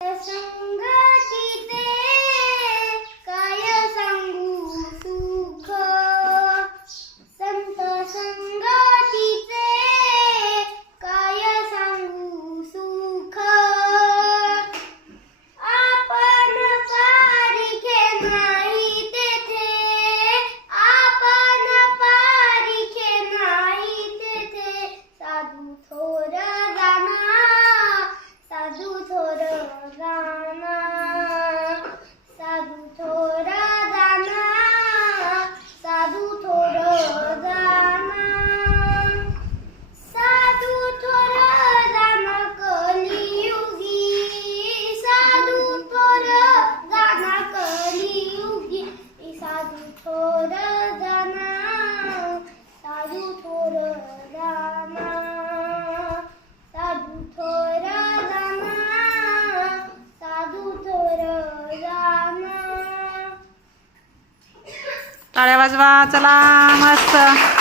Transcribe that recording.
संगतीचे काय सांगू सुख, संत संगतीचे काय सांगू सुख. आपण पारिखे नाही तेथे, आपण पारिखे नाही तेथे. साधू थोर जाना, साधू थोर जाना, साधू थोर जाना, साधू थोर जाना. साधू थोर जाना कलियुगी, साधू थोर जाना कलियुगी. साधू थोर जाना, साधू थोर जाना, साधू थोर जाना, साधू थोर जाना. टाळ्या वाजवा, चला मस्त.